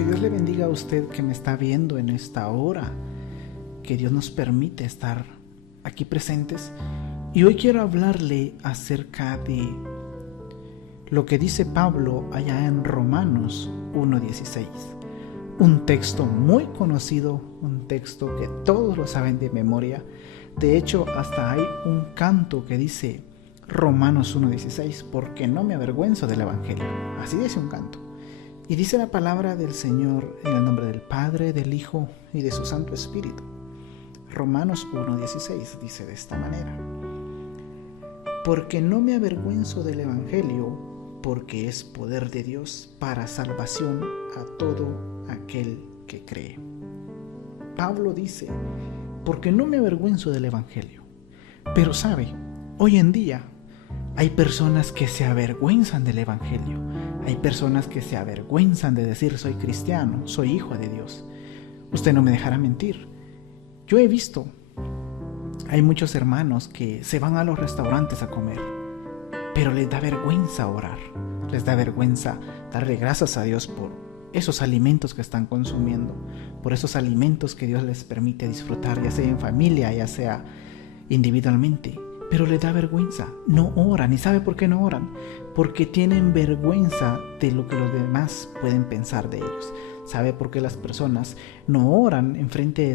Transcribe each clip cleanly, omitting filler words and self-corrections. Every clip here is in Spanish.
Que Dios le bendiga a usted que me está viendo en esta hora, que Dios nos permite estar aquí presentes. Y hoy quiero hablarle acerca de lo que dice Pablo allá en Romanos 1:16. Un texto muy conocido, un texto que todos lo saben de memoria. De hecho, hasta hay un canto que dice Romanos 1:16, porque no me avergüenzo del Evangelio. Así dice un canto. Y dice la palabra del Señor en el nombre del Padre, del Hijo y de su Santo Espíritu. Romanos 1:16 dice de esta manera: porque no me avergüenzo del Evangelio, porque es poder de Dios para salvación a todo aquel que cree. Pablo dice, porque no me avergüenzo del Evangelio. Pero sabe, hoy en día hay personas que se avergüenzan del Evangelio. Hay personas que se avergüenzan de decir soy cristiano, soy hijo de Dios. Usted no me dejará mentir. Yo he visto, hay muchos hermanos que se van a los restaurantes a comer, pero les da vergüenza orar. Les da vergüenza darle gracias a Dios por esos alimentos que están consumiendo, por esos alimentos que Dios les permite disfrutar, ya sea en familia, ya sea individualmente. Pero les da vergüenza, no oran. ¿Y sabe por qué no oran? Porque tienen vergüenza de lo que los demás pueden pensar de ellos. ¿Sabe por qué las personas no oran en frente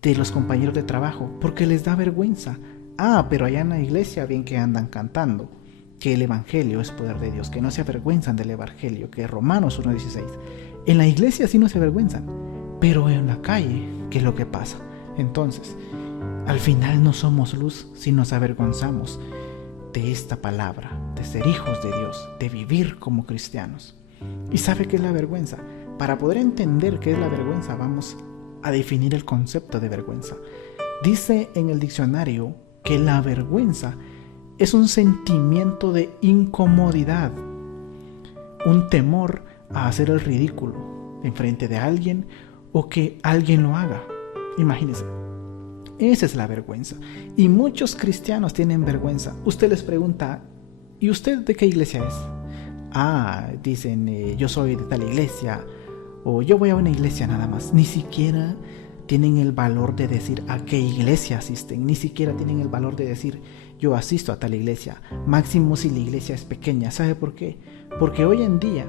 de los compañeros de trabajo? Porque les da vergüenza. Pero allá en la iglesia bien que andan cantando que el Evangelio es poder de Dios, que no se avergüenzan del Evangelio, que es Romanos 1:16. En la iglesia sí no se avergüenzan, pero en la calle, ¿qué es lo que pasa? Entonces, al final no somos luz si nos avergonzamos de esta palabra, de ser hijos de Dios, de vivir como cristianos. ¿Y sabe qué es la vergüenza? Para poder entender qué es la vergüenza, vamos a definir el concepto de vergüenza. Dice en el diccionario que la vergüenza es un sentimiento de incomodidad, un temor a hacer el ridículo en frente de alguien o que alguien lo haga. Imagínense. Esa es la vergüenza. Y muchos cristianos tienen vergüenza. Usted les pregunta, ¿y usted de qué iglesia es? Dicen, yo soy de tal iglesia, o yo voy a una iglesia nada más. Ni siquiera tienen el valor de decir a qué iglesia asisten. Ni siquiera tienen el valor de decir, yo asisto a tal iglesia. Máximo si la iglesia es pequeña. ¿Sabe por qué? Porque hoy en día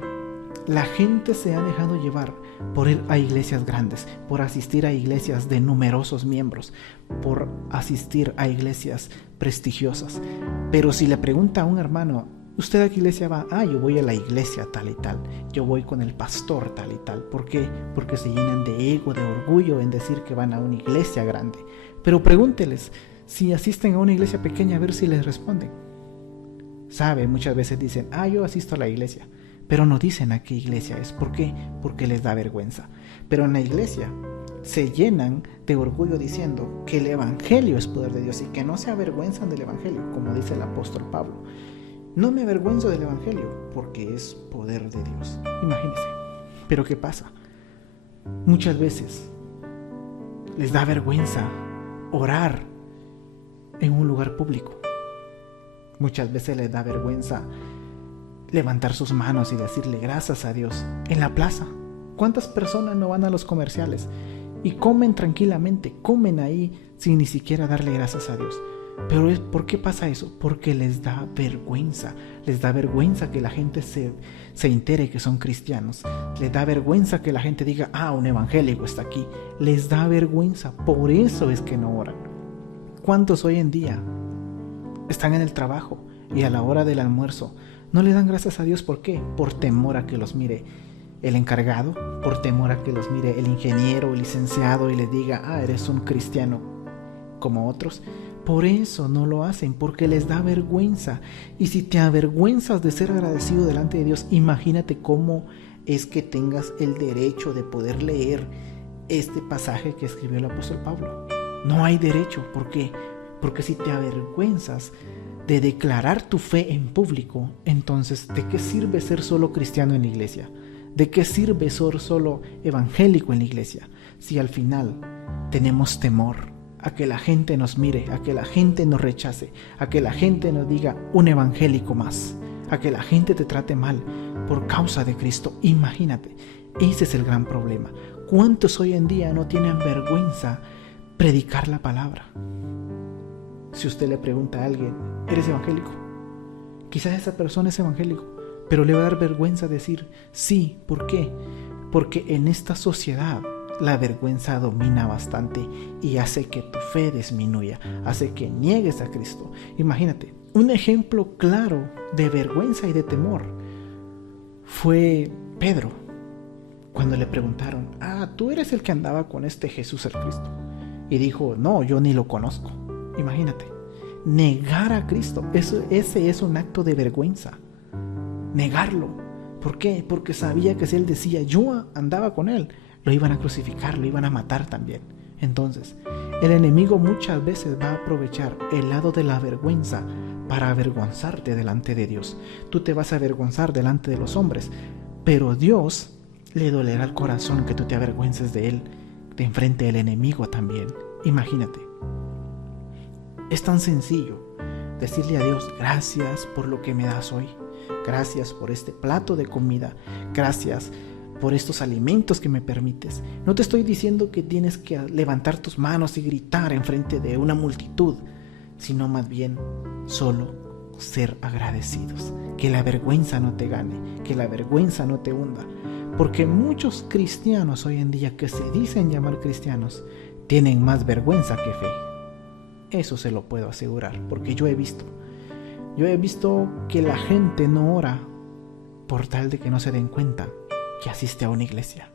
la gente se ha dejado llevar por ir a iglesias grandes, por asistir a iglesias de numerosos miembros, por asistir a iglesias prestigiosas. Pero si le pregunta a un hermano, ¿usted a qué iglesia va? Yo voy a la iglesia tal y tal, yo voy con el pastor tal y tal. ¿Por qué? Porque se llenan de ego, de orgullo en decir que van a una iglesia grande. Pero pregúnteles si asisten a una iglesia pequeña, a ver si les responden. ¿Sabe? Muchas veces dicen, yo asisto a la iglesia, pero no dicen a qué iglesia es. ¿Por qué? Porque les da vergüenza. Pero en la iglesia se llenan de orgullo diciendo que el Evangelio es poder de Dios y que no se avergüenzan del Evangelio, como dice el apóstol Pablo. No me avergüenzo del Evangelio porque es poder de Dios. Imagínense. Pero ¿qué pasa? Muchas veces les da vergüenza orar en un lugar público. Muchas veces les da vergüenza levantar sus manos y decirle gracias a Dios en la plaza. ¿Cuántas personas no van a los comerciales y comen tranquilamente, comen ahí sin ni siquiera darle gracias a Dios? Pero ¿por qué pasa eso? Porque les da vergüenza que la gente se entere que son cristianos, les da vergüenza que la gente diga, un evangélico está aquí, les da vergüenza, por eso es que no oran. ¿Cuántos hoy en día están en el trabajo y a la hora del almuerzo no le dan gracias a Dios? ¿Por qué? Por temor a que los mire el encargado, por temor a que los mire el ingeniero, el licenciado y les diga, eres un cristiano como otros. Por eso no lo hacen, porque les da vergüenza. Y si te avergüenzas de ser agradecido delante de Dios, imagínate cómo es que tengas el derecho de poder leer este pasaje que escribió el apóstol Pablo. No hay derecho. ¿Por qué? Porque si te avergüenzas de declarar tu fe en público, entonces ¿de qué sirve ser solo cristiano en la iglesia? ¿De qué sirve ser solo evangélico en la iglesia? Si al final tenemos temor a que la gente nos mire, a que la gente nos rechace, a que la gente nos diga un evangélico más, a que la gente te trate mal por causa de Cristo. Imagínate, Ese es el gran problema. ¿Cuántos hoy en día no tienen vergüenza predicar la palabra? Si usted le pregunta a alguien, ¿eres evangélico? Quizás esa persona es evangélico, pero le va a dar vergüenza decir sí. ¿Por qué? Porque en esta sociedad la vergüenza domina bastante y hace que tu fe disminuya, hace que niegues a Cristo. Imagínate, un ejemplo claro de vergüenza y de temor fue Pedro, cuando le preguntaron, ¿tú eres el que andaba con este Jesús el Cristo? Y dijo, no, yo ni lo conozco. Imagínate, negar a Cristo, ese es un acto de vergüenza, negarlo. ¿Por qué? Porque sabía que si él decía, yo andaba con él, lo iban a crucificar, lo iban a matar también. Entonces, el enemigo muchas veces va a aprovechar el lado de la vergüenza para avergonzarte delante de Dios. Tú te vas a avergonzar delante de los hombres, pero Dios le dolerá el corazón que tú te avergüences de él, de enfrente del enemigo también. Imagínate. Es tan sencillo decirle a Dios, gracias por lo que me das hoy. Gracias por este plato de comida. Gracias por estos alimentos que me permites. No te estoy diciendo que tienes que levantar tus manos y gritar enfrente de una multitud, sino más bien solo ser agradecidos. Que la vergüenza no te gane, que la vergüenza no te hunda. Porque muchos cristianos hoy en día que se dicen llamar cristianos tienen más vergüenza que fe. Eso se lo puedo asegurar, porque yo he visto que la gente no ora por tal de que no se den cuenta que asiste a una iglesia,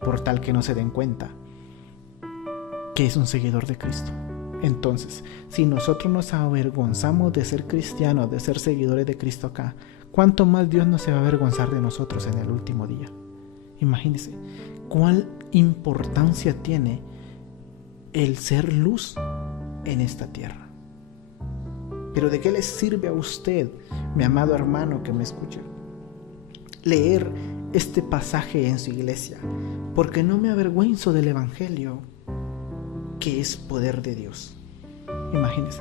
por tal que no se den cuenta que es un seguidor de Cristo. Entonces, si nosotros nos avergonzamos de ser cristianos, de ser seguidores de Cristo acá, ¿cuánto más Dios no se va a avergonzar de nosotros en el último día? Imagínense, ¿cuál importancia tiene el ser luz en esta tierra? Pero ¿de qué le sirve a usted, mi amado hermano que me escucha, leer este pasaje en su iglesia? Porque no me avergüenzo del evangelio, que es poder de Dios. Imagínese,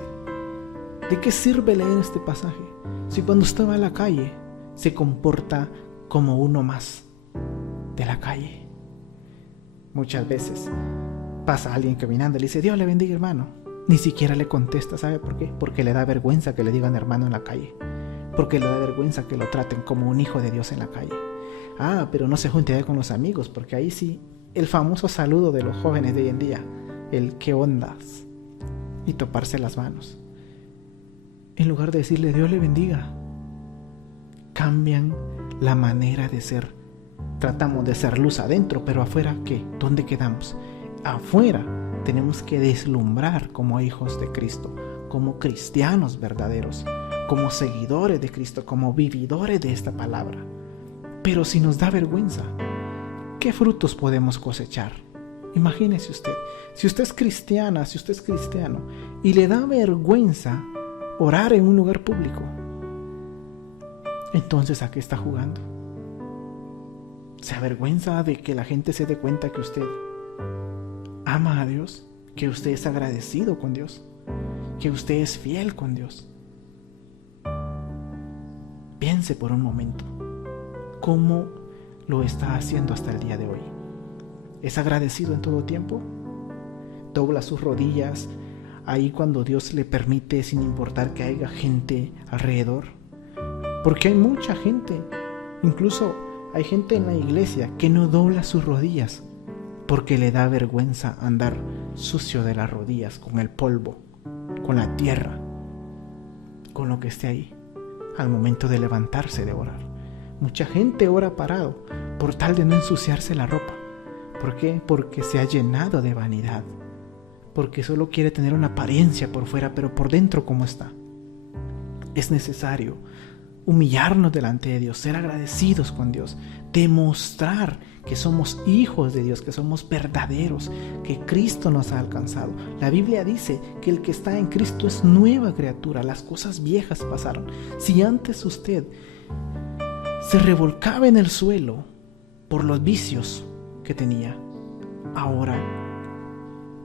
¿de qué sirve leer este pasaje si cuando usted va a la calle se comporta como uno más de la calle? Muchas veces pasa alguien caminando y le dice, Dios le bendiga, hermano. Ni siquiera le contesta. ¿Sabe por qué? Porque le da vergüenza que le digan hermano en la calle, porque le da vergüenza que lo traten como un hijo de Dios en la calle. Pero no se junte con los amigos, porque ahí sí, el famoso saludo de los jóvenes de hoy en día, el ¿qué ondas? Y toparse las manos. En lugar de decirle Dios le bendiga, cambian la manera de ser. Tratamos de ser luz adentro, pero afuera, ¿qué? ¿Dónde quedamos? Afuera tenemos que deslumbrar como hijos de Cristo, como cristianos verdaderos, como seguidores de Cristo, como vividores de esta palabra. Pero si nos da vergüenza, ¿qué frutos podemos cosechar? Imagínese usted, si usted es cristiana, si usted es cristiano y le da vergüenza orar en un lugar público, entonces ¿a qué está jugando? ¿Se avergüenza de que la gente se dé cuenta que usted ama a Dios, que usted es agradecido con Dios, que usted es fiel con Dios? Piense por un momento, ¿cómo lo está haciendo hasta el día de hoy? ¿Es agradecido en todo tiempo? ¿Dobla sus rodillas ahí cuando Dios le permite, sin importar que haya gente alrededor? Porque hay mucha gente, incluso hay gente en la iglesia que no dobla sus rodillas porque le da vergüenza andar sucio de las rodillas, con el polvo, con la tierra, con lo que esté ahí, al momento de levantarse de orar. Mucha gente ora parado por tal de no ensuciarse la ropa. ¿Por qué? Porque se ha llenado de vanidad, porque solo quiere tener una apariencia por fuera, pero por dentro ¿cómo está? Es necesario humillarnos delante de Dios, ser agradecidos con Dios, demostrar que somos hijos de Dios, que somos verdaderos, que Cristo nos ha alcanzado. La Biblia dice que el que está en Cristo es nueva criatura, las cosas viejas pasaron. Si antes usted se revolcaba en el suelo por los vicios que tenía, ahora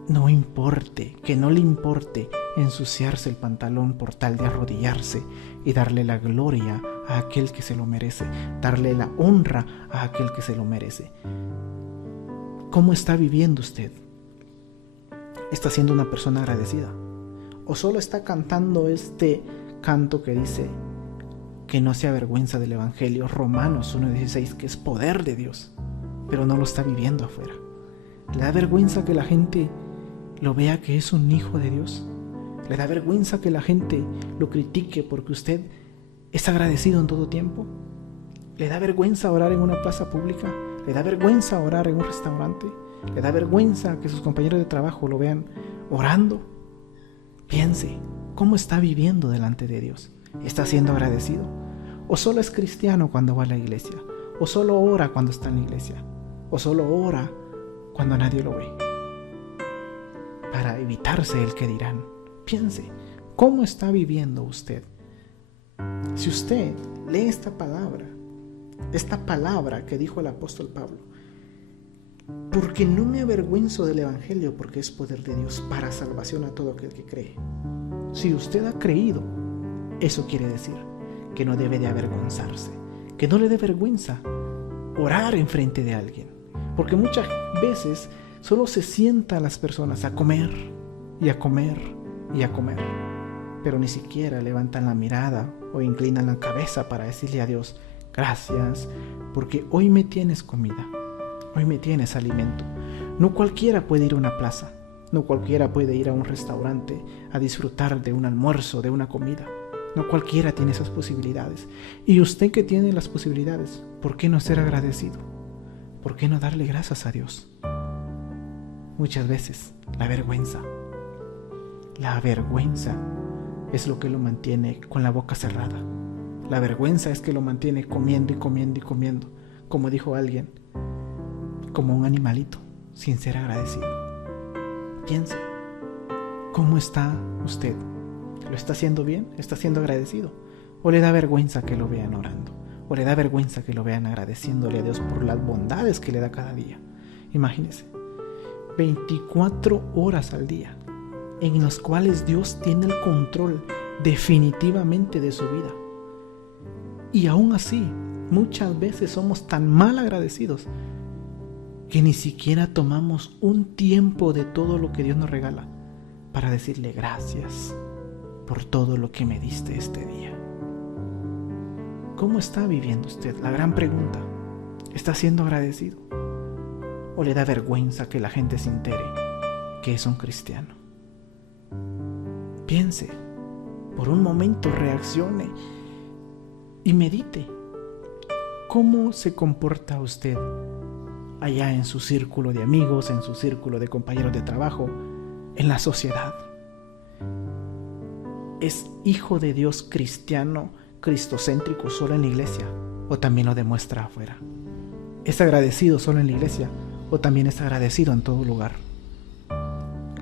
no importe, que no le importe ensuciarse el pantalón por tal de arrodillarse y darle la gloria a aquel que se lo merece, darle la honra a aquel que se lo merece. ¿Cómo está viviendo usted? ¿Está siendo una persona agradecida? ¿O solo está cantando este canto que dice que no se avergüenza del Evangelio, Romanos 1:16, que es poder de Dios, pero no lo está viviendo afuera? ¿Le da vergüenza que la gente lo vea que es un hijo de Dios? ¿Le da vergüenza que la gente lo critique porque usted es agradecido en todo tiempo? ¿Le da vergüenza orar en una plaza pública? ¿Le da vergüenza orar en un restaurante? ¿Le da vergüenza que sus compañeros de trabajo lo vean orando? Piense, ¿cómo está viviendo delante de Dios? ¿Está siendo agradecido? ¿O solo es cristiano cuando va a la iglesia? ¿O solo ora cuando está en la iglesia? ¿O solo ora cuando nadie lo ve? Para evitarse el que dirán. Piense, ¿cómo está viviendo usted? Si usted lee esta palabra que dijo el apóstol Pablo, porque no me avergüenzo del Evangelio, porque es poder de Dios para salvación a todo aquel que cree. Si usted ha creído, eso quiere decir que no debe de avergonzarse, que no le dé vergüenza orar enfrente de alguien, porque muchas veces solo se sientan las personas a comer y a comer y a comer, pero ni siquiera levantan la mirada o inclinan la cabeza para decirle a Dios: gracias, porque hoy me tienes comida, hoy me tienes alimento. No cualquiera puede ir a una plaza, no cualquiera puede ir a un restaurante a disfrutar de un almuerzo, de una comida. No cualquiera tiene esas posibilidades. Y usted que tiene las posibilidades, ¿por qué no ser agradecido? ¿Por qué no darle gracias a Dios? Muchas veces la vergüenza es lo que lo mantiene con la boca cerrada. La vergüenza es que lo mantiene comiendo y comiendo y comiendo, como dijo alguien, como un animalito, sin ser agradecido. Piense, ¿cómo está usted? ¿Lo está haciendo bien? ¿Está siendo agradecido? ¿O le da vergüenza que lo vean orando? ¿O le da vergüenza que lo vean agradeciéndole a Dios por las bondades que le da cada día? Imagínese, 24 horas al día en las cuales Dios tiene el control definitivamente de su vida. Y aún así, muchas veces somos tan mal agradecidos que ni siquiera tomamos un tiempo de todo lo que Dios nos regala para decirle gracias por todo lo que me diste este día. ¿Cómo está viviendo usted? La gran pregunta. ¿Está siendo agradecido? ¿O le da vergüenza que la gente se entere que es un cristiano? Piense, por un momento reaccione y medite. ¿Cómo se comporta usted allá en su círculo de amigos, en su círculo de compañeros de trabajo, en la sociedad? ¿Es hijo de Dios cristiano, cristocéntrico solo en la iglesia o también lo demuestra afuera? ¿Es agradecido solo en la iglesia o también es agradecido en todo lugar?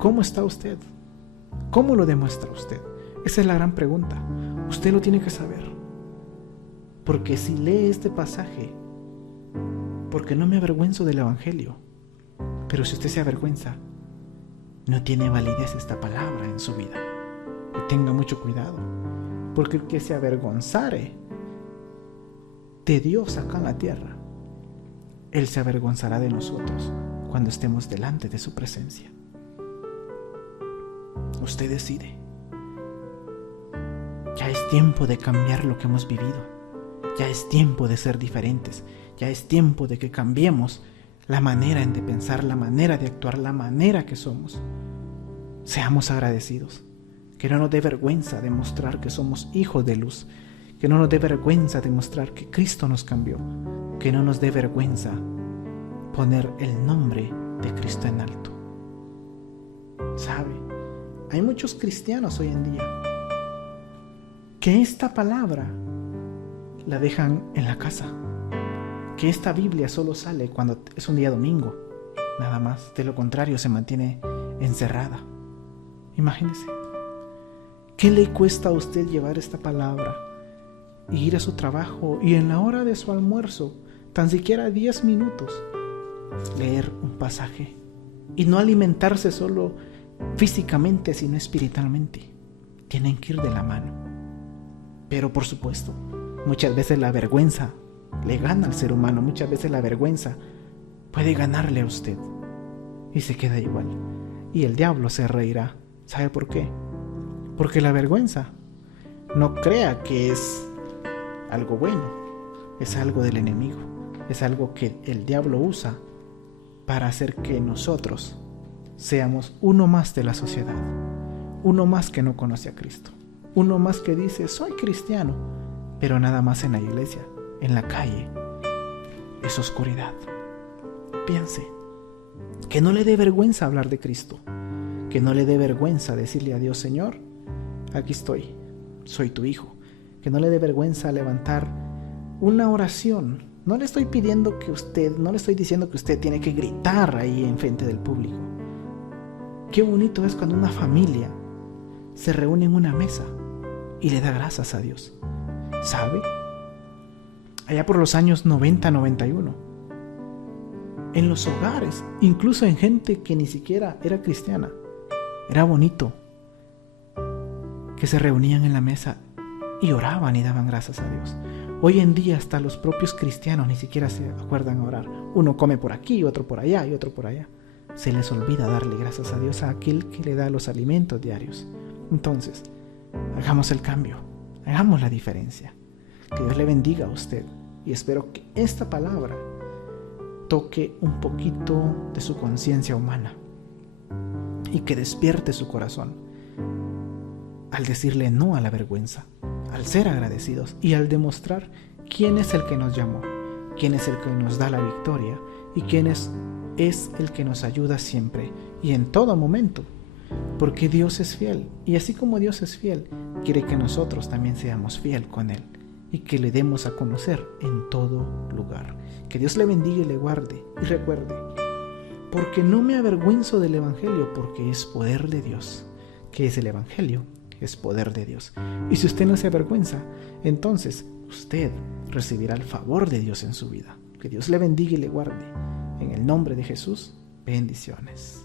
¿Cómo está usted? ¿Cómo lo demuestra usted? Esa es la gran pregunta. Usted lo tiene que saber. Porque si lee este pasaje, porque no me avergüenzo del Evangelio, pero si usted se avergüenza, no tiene validez esta palabra en su vida. Y tenga mucho cuidado, porque el que se avergonzare de Dios acá en la tierra, Él se avergonzará de nosotros cuando estemos delante de su presencia. Usted decide. Ya es tiempo de cambiar lo que hemos vivido. Ya es tiempo de ser diferentes. Ya es tiempo de que cambiemos la manera de pensar, la manera de actuar, la manera que somos. Seamos agradecidos. Que no nos dé vergüenza demostrar que somos hijos de luz. Que no nos dé vergüenza demostrar que Cristo nos cambió. Que no nos dé vergüenza poner el nombre de Cristo en alto. ¿Sabe? Hay muchos cristianos hoy en día que esta palabra la dejan en la casa, que esta Biblia solo sale cuando es un día domingo, nada más. De lo contrario se mantiene encerrada. Imagínese, ¿qué le cuesta a usted llevar esta palabra y ir a su trabajo y en la hora de su almuerzo, tan siquiera 10 minutos, leer un pasaje y no alimentarse solo físicamente, sino espiritualmente? Tienen que ir de la mano. Pero por supuesto, Muchas veces la vergüenza le gana al ser humano, muchas veces la vergüenza puede ganarle a usted y se queda igual. Y el diablo se reirá. ¿Sabe por qué? Porque la vergüenza, no crea que es algo bueno, es algo del enemigo, es algo que el diablo usa para hacer que nosotros seamos uno más de la sociedad, uno más que no conoce a Cristo, uno más que dice soy cristiano, pero nada más en la iglesia, en la calle es oscuridad. Piense, que no le dé vergüenza hablar de Cristo, que no le dé vergüenza decirle a Dios: Señor, aquí estoy, soy tu hijo. Que no le dé vergüenza levantar una oración. No le estoy pidiendo que usted, no le estoy diciendo que usted tiene que gritar ahí enfrente del público. Qué bonito es cuando una familia se reúne en una mesa y le da gracias a Dios. ¿Sabe? Allá por los años 90, 91, en los hogares, incluso en gente que ni siquiera era cristiana, era bonito que se reunían en la mesa y oraban y daban gracias a Dios. Hoy en día hasta los propios cristianos ni siquiera se acuerdan a orar. Uno come por aquí, otro por allá y otro por allá. Se les olvida darle gracias a Dios, a aquel que le da los alimentos diarios. Entonces, hagamos el cambio, hagamos la diferencia. Que Dios le bendiga a usted y espero que esta palabra toque un poquito de su conciencia humana y que despierte su corazón al decirle no a la vergüenza, al ser agradecidos y al demostrar quién es el que nos llamó, quién es el que nos da la victoria y quién es el que nos ayuda siempre y en todo momento, porque Dios es fiel y así como Dios es fiel, quiere que nosotros también seamos fiel con Él y que le demos a conocer en todo lugar. Que Dios le bendiga y le guarde y recuerde, porque no me avergüenzo del Evangelio, porque es poder de Dios. ¿Qué es el Evangelio? Es poder de Dios. Y si usted no se avergüenza, entonces usted recibirá el favor de Dios en su vida. Que Dios le bendiga y le guarde. En el nombre de Jesús, bendiciones.